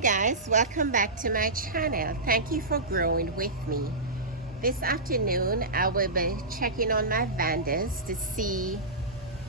guys, welcome back to my channel. Thank you for growing with me. This afternoon I will be checking on my Vandas to see,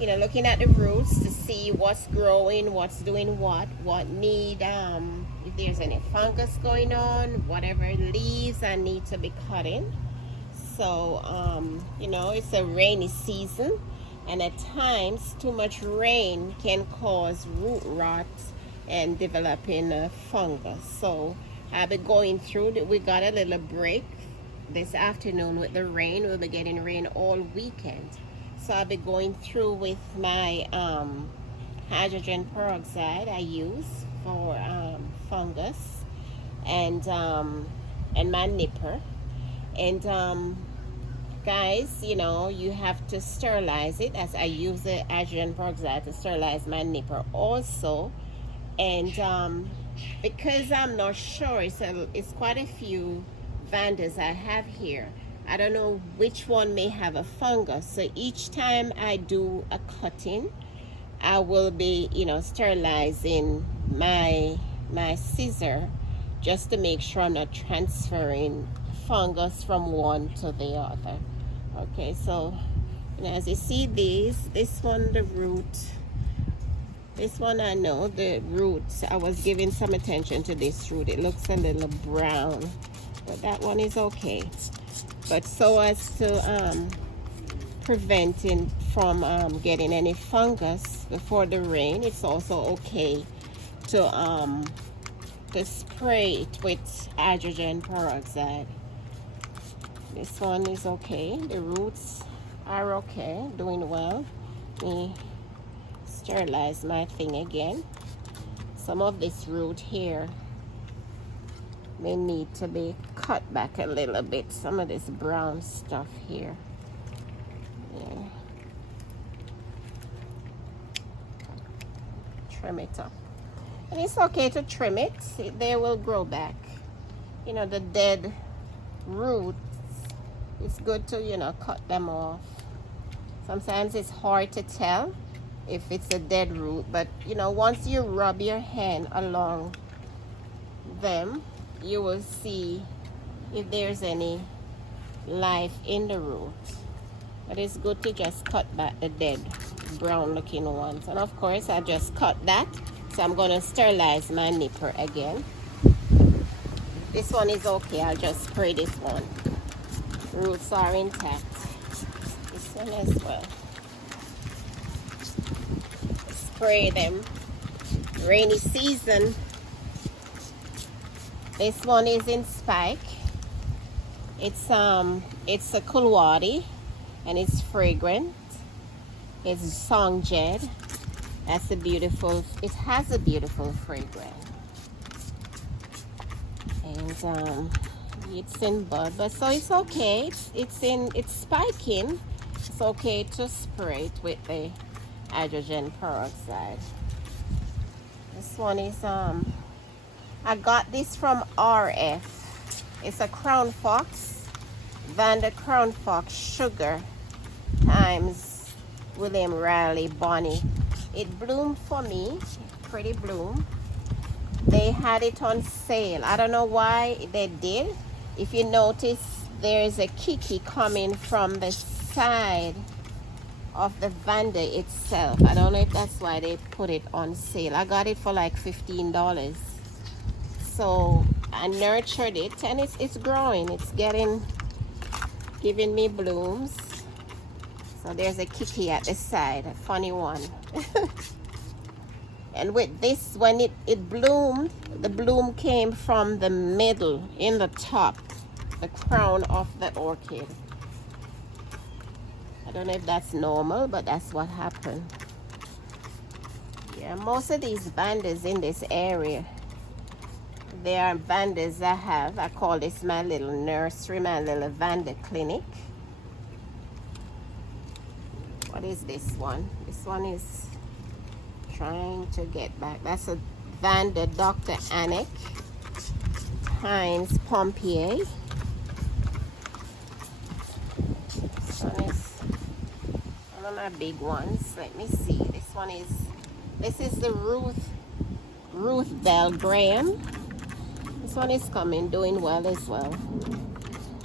looking at the roots to see what's growing, what's doing what need, if there's any fungus going on, whatever leaves I need to be cutting. So it's a rainy season, and at times too much rain can cause root rot and developing a fungus. So I'll be going through. We got a little break this afternoon with the rain. We'll be getting rain all weekend. So I'll be going through with my hydrogen peroxide I use for fungus, and my nipper. And guys, you have to sterilize it, as I use the hydrogen peroxide to sterilize my nipper also. And because I'm not sure, it's quite a few Vandas I have here. I don't know which one may have a fungus. So each time I do a cutting, I will be, sterilizing my scissor just to make sure I'm not transferring fungus from one to the other. Okay, so as you see this one, the root. This one, I know the roots, I was giving some attention to this root. It looks a little brown, but that one is okay. But so as to preventing from getting any fungus before the rain, it's also okay to spray it with hydrogen peroxide. This one is okay. The roots are okay, doing well. Sterilize my thing again. Some of this root here may need to be cut back a little bit. Some of this brown stuff here. Yeah. Trim it up. And it's okay to trim it. They will grow back. The dead roots, it's good to, cut them off. Sometimes it's hard to tell if it's a dead root, but once you rub your hand along them, you will see if there's any life in the root. But it's good to just cut back the dead brown looking ones. And of course I just cut that, so I'm going to sterilize my nipper again. This one is okay. I'll just spray this one. Roots are intact. This one as well. Spray them. Rainy season. This one is in spike. It's a kulwadi, and it's fragrant. It's song jed. That's a beautiful. It has a beautiful fragrance. And it's in bud, but so it's okay. It's spiking. It's okay to spray it with the hydrogen peroxide. This one is I got this from RF. It's a crown fox, Vanda crown fox sugar times William Riley Bonnie. It bloomed for me, pretty bloom. They had it on sale. I don't know why they did. If you notice, there's a kiki coming from the side of the Vanda itself. I don't know if that's why they put it on sale. I got it for like $15. So I nurtured it, and it's growing. It's giving me blooms. So there's a kiki at the side, a funny one. And with this, when it bloomed, the bloom came from the middle, in the top, the crown of the orchid. I don't know if that's normal, but that's what happened. Yeah, most of these Vandas in this area, they are Vandas I call this my little nursery, my little Vanda clinic. What is this one? This one is trying to get back. That's a Vanda Dr. Anik Heinz Pompier. This one is one of my big ones. Let me see. This is the Ruth Bell Graham. This one is coming, doing well as well.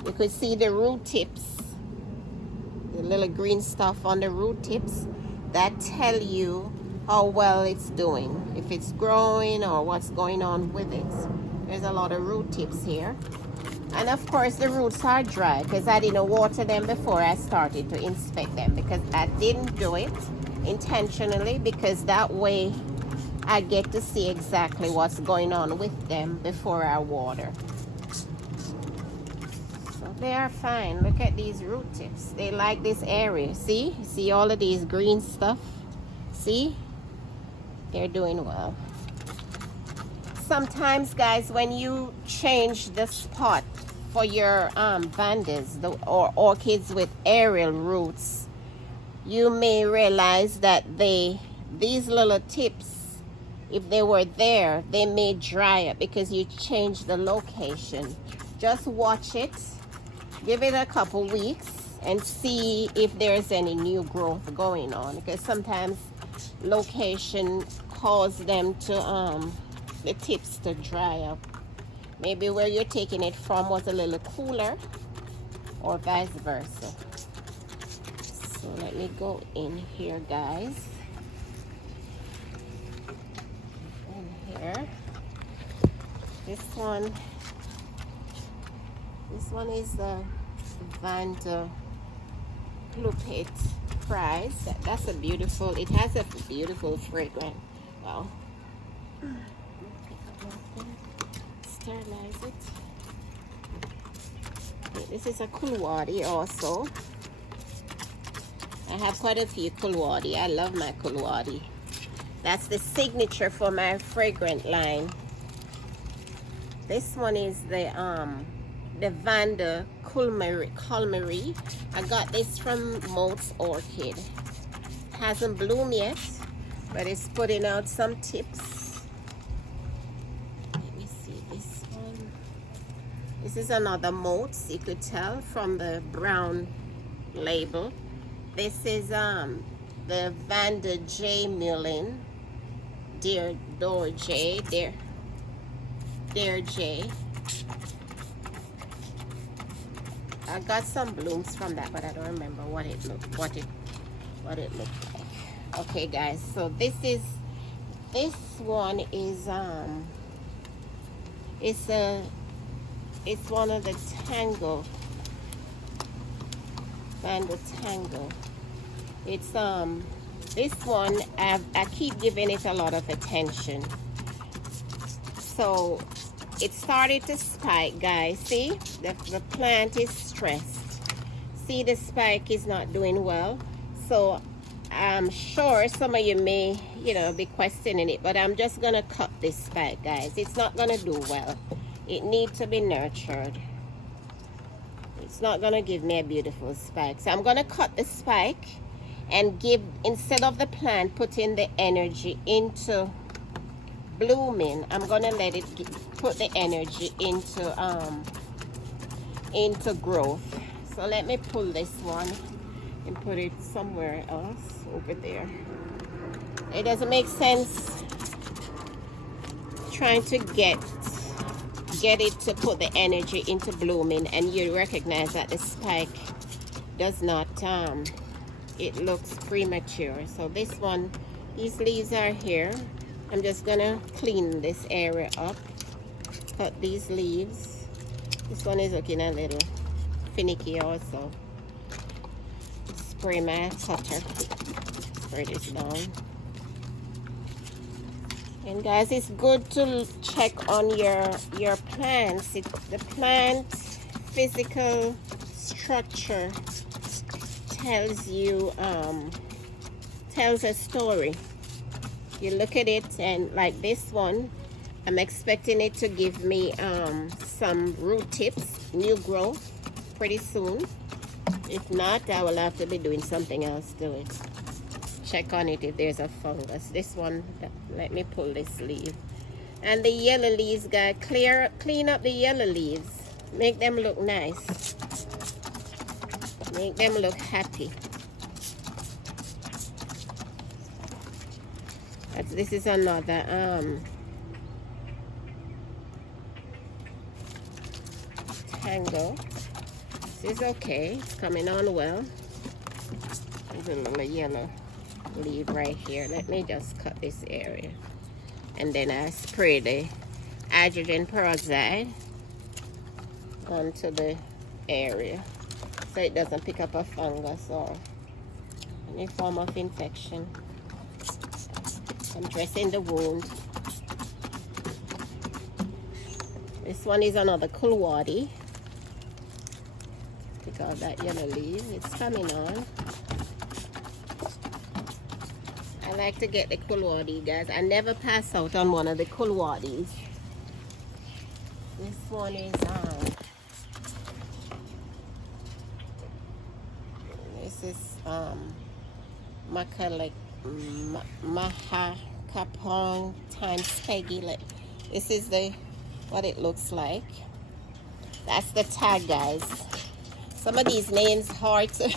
You could see the root tips, the little green stuff on the root tips that tell you how well it's doing, if it's growing or what's going on with it. There's a lot of root tips here. And of course the roots are dry because I didn't water them before I started to inspect them, because I didn't do it intentionally, because that way I get to see exactly what's going on with them before I water. So they are fine. Look at these root tips. They like this area. See all of these green stuff? See? They're doing well. Sometimes, guys, when you change the spot for your Vandas or orchids with aerial roots, you may realize that these little tips, if they were there, they may dry up because you changed the location. Just watch it, give it a couple weeks, and see if there's any new growth going on, because sometimes location cause them to the tips to dry up. Maybe where you're taking it from was a little cooler, or vice versa. So let me go in here, guys. In here, this one is the Vanda Pluppet Prize. That's a beautiful, it has a beautiful fragrance. Wow. Sterilize it. Okay, this is a Kulwadi also. I have quite a few Kulwadi. I love my Kulwadi. That's the signature for my fragrant line. This one is the Vanda Culmery. I got this from Moat's Orchid. Hasn't bloomed yet, but it's putting out some tips. Let me see this one. This is another Moat's, you could tell from the brown label. This is the Vanda J Mullen, Dear J. I got some blooms from that, but I don't remember what it looked like. Okay, guys, so this one is it's one of the Tango, Vanda Tango. It's this one I keep giving it a lot of attention. So it started to spike, guys. See, the plant is stressed. See, the spike is not doing well. So I'm sure some of you may, be questioning it, but I'm just gonna cut this spike, guys. It's not gonna do well. It needs to be nurtured. It's not gonna give me a beautiful spike. So I'm gonna cut the spike and instead of the plant putting the energy into blooming, I'm gonna let it put the energy into growth. So let me pull this one and put it somewhere else over there. It doesn't make sense trying to get it to put the energy into blooming and you recognize that the spike does not it looks premature. So this one, these leaves are here. I'm just gonna clean this area up, cut these leaves. This one is looking a little finicky also. Spray my cutter, spray this down. And guys, it's good to check on your plants. The plant physical structure tells you tells a story. You look at it, and like this one, I'm expecting it to give me some root tips, new growth pretty soon. If not, I will have to be doing something else to it. Check on it if there's a fungus. This one, let me pull this leaf. And the yellow leaves, guys, clean up the yellow leaves. Make them look nice. Make them look happy. This is another tangle. This is okay. It's coming on well. There's a little yellow leaf right here. Let me just cut this area. And then I spray the hydrogen peroxide onto the area so it doesn't pick up a fungus or any form of infection. I'm dressing the wound. This one is another Kulwadi. Pick out that yellow leaf. It's coming on. I like to get the Kulwadi, guys. I never pass out on one of the Kulwadis. This one is this is Mahakapong times Peggy. This is what it looks like. That's the tag, guys. Some of these names hard to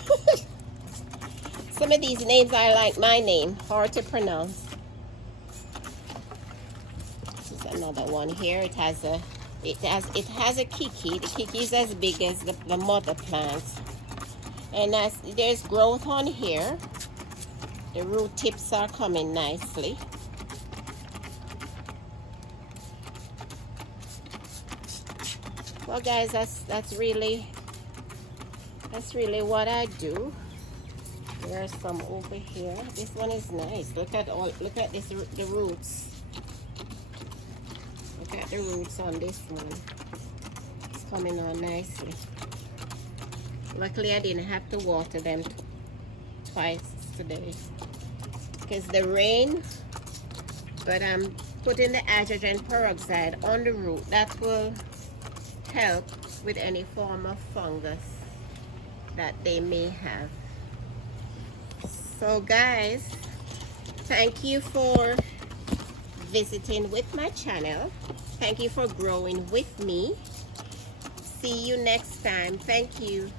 some of these names are like my name, hard to pronounce. This is another one here. It has a kiki. The kiki is as big as the mother plant. And there's growth on here. The root tips are coming nicely. Well, guys, that's really what I do. There are some over here. This one is nice. Look at this, the roots. Look at the roots on this one. It's coming on nicely. Luckily, I didn't have to water them twice today because the rain. But I'm putting the hydrogen peroxide on the root. That will help with any form of fungus that they may have. So guys, thank you for visiting with my channel. Thank you for growing with me. See you next time. Thank you.